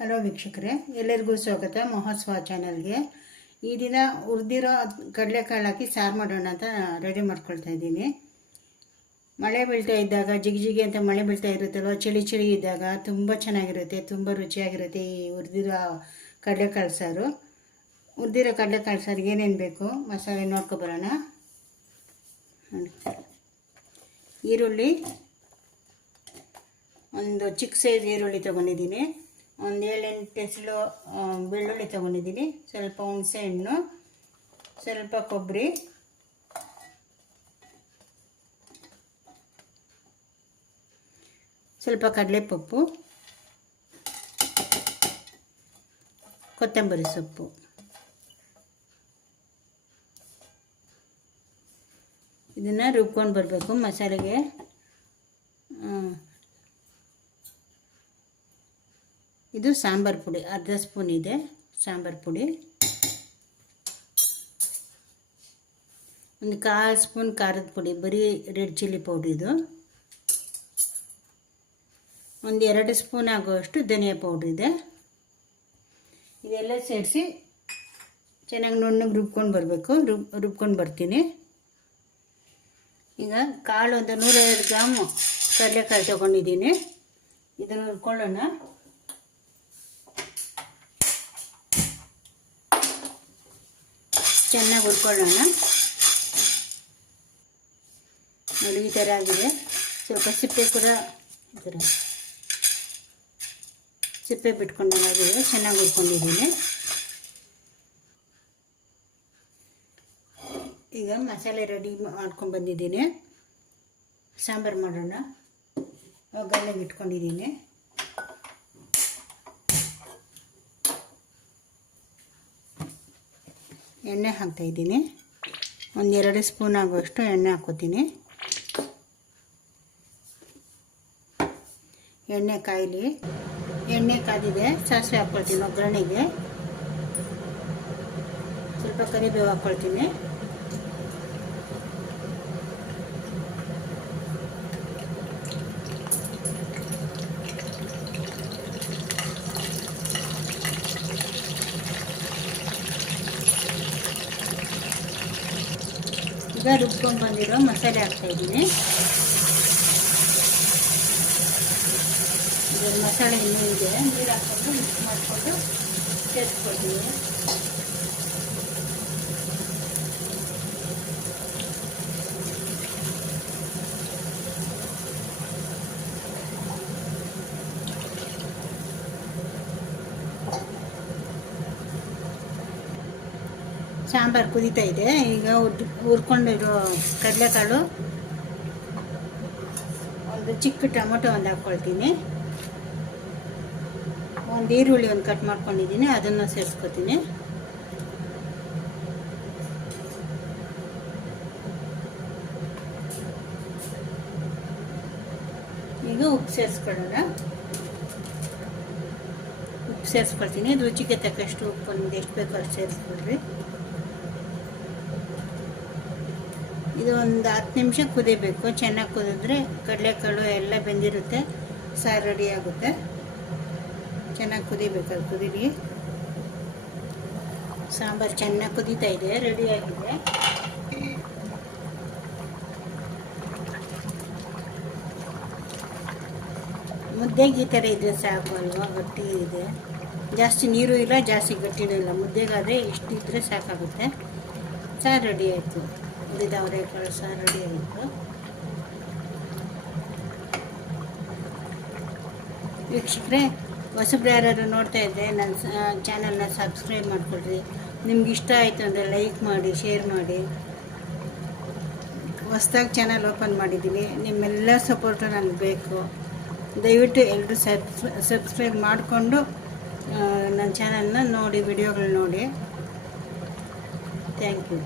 Hello ವೀಕ್ಷಕರೇ, ಎಲ್ಲರಿಗೂ ಸ್ವಾಗತ ಮಹೋತ್ಸವ ಚಾನಲ್ಗೆ. ಈ ದಿನ ಹುರಿದಿರೋ ಕಡಲೆಕಾಳು ಹಾಕಿ ಸಾರು ಮಾಡೋಣ ಅಂತ ರೆಡಿ ಮಾಡ್ಕೊಳ್ತಾ ಇದ್ದೀನಿ. ಮಳೆ ಬೀಳ್ತಾ ಇದ್ದಾಗ ಜಿಗಿ ಅಂತ ಮಳೆ ಬೀಳ್ತಾ ಇರುತ್ತಲ್ವ, ಚಳಿ ಇದ್ದಾಗ ತುಂಬ ಚೆನ್ನಾಗಿರುತ್ತೆ, ತುಂಬ ರುಚಿಯಾಗಿರುತ್ತೆ ಈ ಹುರಿದಿರೋ ಕಡಲೆಕಾಳು ಸಾರು. ಹುರಿದಿರೋ ಕಡಲೆಕಾಳು ಸಾರಿಗೆ ಏನೇನು ಬೇಕು ಮಸಾಲೆ ನೋಡ್ಕೊಬರೋಣ. ಈರುಳ್ಳಿ, ಒಂದು ಚಿಕ್ಕ ಸೈಜ್ ಈರುಳ್ಳಿ ತೊಗೊಂಡಿದ್ದೀನಿ. ಒಂದು 7-8 ಎಸಳು ಬೆಳ್ಳುಳ್ಳಿ ತೊಗೊಂಡಿದ್ದೀನಿ. ಸ್ವಲ್ಪ ಹುಣಸೆ ಹಣ್ಣು, ಸ್ವಲ್ಪ ಕೊಬ್ಬರಿ, ಸ್ವಲ್ಪ ಕಡಲೆಪಪ್ಪು, ಕೊತ್ತಂಬರಿ ಸೊಪ್ಪು. ಇದನ್ನು ರುಬ್ಕೊಂಡು ಬರಬೇಕು ಮಸಾಲೆಗೆ. ಇದು ಸಾಂಬಾರು ಪುಡಿ, ಅರ್ಧ ಸ್ಪೂನ್ ಇದೆ ಸಾಂಬಾರು ಪುಡಿ. ಒಂದು 1/4 ಸ್ಪೂನ್ ಖಾರದ ಪುಡಿ, ಬರೀ ರೆಡ್ ಚಿಲ್ಲಿ ಪೌಡ್ರ್ ಇದು. ಒಂದು 2 ಸ್ಪೂನ್ ಆಗುವಷ್ಟು ಧನಿಯಾ ಪೌಡ್ರ್ ಇದೆ. ಇದೆಲ್ಲ ಸೇರಿಸಿ ಚೆನ್ನಾಗಿ ನುಣ್ಣಗೆ ರುಬ್ಕೊಂಡು ಬರಬೇಕು. ರುಬ್ಕೊಂಡು ಬರ್ತೀನಿ. ಈಗ ಕಾಳು ಒಂದು 150 ಗ್ರಾಮು ಕಡಲೆಕಾಳು ತೊಗೊಂಡಿದ್ದೀನಿ. ಇದನ್ನು ಹುರ್ಕೊಳ್ಳೋಣ. ಚೆನ್ನಾಗಿ ಹುರ್ಕೊಳ್ಳೋಣ. ನೋಡಿ ಈ ಥರ ಆಗಿದೆ. ಸ್ವಲ್ಪ ಸಿಪ್ಪೆ ಕೂಡ ಈ ಥರ ಸಿಪ್ಪೆ ಬಿಟ್ಕೊಂಡಾಗಿದೆ. ಚೆನ್ನಾಗಿ ಹುರ್ಕೊಂಡಿದ್ದೀನಿ. ಈಗ ಮಸಾಲೆ ರೆಡಿ ಮಾಡ್ಕೊಂಡು ಬಂದಿದ್ದೀನಿ. ಸಾಂಬಾರು ಮಾಡೋಣ. ಒಗ್ಗರಣೆಗೆ ಇಟ್ಕೊಂಡಿದ್ದೀನಿ. ಎಣ್ಣೆ ಹಾಕ್ತಾಯಿದ್ದೀನಿ. ಒಂದು 2 ಸ್ಪೂನ್ ಆಗುವಷ್ಟು ಎಣ್ಣೆ ಹಾಕ್ಕೋತೀನಿ. ಎಣ್ಣೆ ಕಾಯಲಿ. ಎಣ್ಣೆ ಕಾದಿದೆ. ಸಾಸಿವೆ ಹಾಕ್ಕೊಳ್ತೀನಿ ಒಗ್ಗರಣೆಗೆ. ಸ್ವಲ್ಪ ಕರಿಬೇವು ಹಾಕ್ಕೊಳ್ತೀನಿ. ಈಗ ರುಬ್ಕೊಂಡು ಬಂದಿರೋ ಮಸಾಲೆ ಹಾಕ್ತಾಯಿದ್ದೀನಿ. ಇದರ ಮಸಾಲೆ ಇನ್ನೂ ಇದೆ. ನೀರು ಹಾಕ್ಕೊಂಡು ಮಿಕ್ಸ್ ಮಾಡಿಕೊಂಡು ಸೇರಿಸ್ಕೊಳ್ತೀನಿ. ಸಾಂಬಾರು ಕುದೀತಾ ಇದೆ. ಈಗ ಹುರ್ಕೊಂಡಿರೋ ಕಡಲೆಕಾಳು, ಒಂದು ಚಿಕ್ಕ ಟೊಮೊಟೊ ಒಂದು ಹಾಕ್ಕೊಳ್ತೀನಿ. ಒಂದು ಈರುಳ್ಳಿ ಒಂದು ಕಟ್ ಮಾಡ್ಕೊಂಡಿದ್ದೀನಿ, ಅದನ್ನು ಸೇರಿಸ್ಕೊತೀನಿ. ಈಗ ಉಪ್ಪು ಸೇರಿಸ್ಕೊಳ್ಳೋಣ. ಉಪ್ಪು ಸೇರಿಸ್ಕೊಳ್ತೀನಿ. ರುಚಿಗೆ ತಕ್ಕಷ್ಟು ಉಪ್ಪು ನಿಮ್ಗೆ ಎಷ್ಟು ಬೇಕೋ ಅಷ್ಟು ಸೇರಿಸ್ಕೊಳ್ರಿ. ಇದು ಒಂದು 10 ನಿಮಿಷ ಕುದಿಬೇಕು. ಚೆನ್ನಾಗಿ ಕುದಿದ್ರೆ ಕಡಲೆಕಾಳು ಎಲ್ಲ ಬೆಂದಿರುತ್ತೆ, ಸಾರು ರೆಡಿ ಆಗುತ್ತೆ. ಚೆನ್ನಾಗಿ ಕುದಿಬೇಕು. ಅದು ಕುದೀಲಿ. ಸಾಂಬಾರು ಚೆನ್ನಾಗಿ ಕುದೀತಾ ಇದೆ, ರೆಡಿಯಾಗಿದೆ. ಮುದ್ದೆಗೆ ಈ ಥರ ಇದ್ರೆ ಸಾಕು ಅಲ್ವಾ. ಗಟ್ಟಿ ಇದೆ, ಜಾಸ್ತಿ ನೀರು ಇಲ್ಲ, ಜಾಸ್ತಿ ಗಟ್ಟಿನೂ ಇಲ್ಲ. ಮುದ್ದೆಗಾದರೆ ಇಷ್ಟು ಇದ್ದರೆ ಸಾಕಾಗುತ್ತೆ. ಸಾರು ರೆಡಿ ಆಯಿತು. ಉಳಿದ ಅವರೆಕಾಳು ಸಾರು ರೆಡಿ ಆಯಿತು. ವೀಕ್ಷಕರೇ, ಹೊಸಬ್ರು ಯಾರು ನೋಡ್ತಾ ಇದ್ದರೆ ನನ್ನ ಚಾನಲ್ನ ಸಬ್ಸ್ಕ್ರೈಬ್ ಮಾಡಿಕೊಡ್ರಿ. ನಿಮ್ಗೆ ಇಷ್ಟ ಆಯಿತು ಅಂದರೆ ಲೈಕ್ ಮಾಡಿ, ಶೇರ್ ಮಾಡಿ. ಹೊಸ್ದಾಗಿ ಚಾನಲ್ ಓಪನ್ ಮಾಡಿದ್ದೀನಿ. ನಿಮ್ಮೆಲ್ಲ ಸಪೋರ್ಟು ನನಗೆ ಬೇಕು. ದಯವಿಟ್ಟು ಎಲ್ಲರೂ ಸಬ್ಸ್ಕ್ರೈಬ್ ಮಾಡಿಕೊಂಡು ನನ್ನ ಚಾನಲ್ನ ನೋಡಿ, ವಿಡಿಯೋಗಳು ನೋಡಿ. Thank you.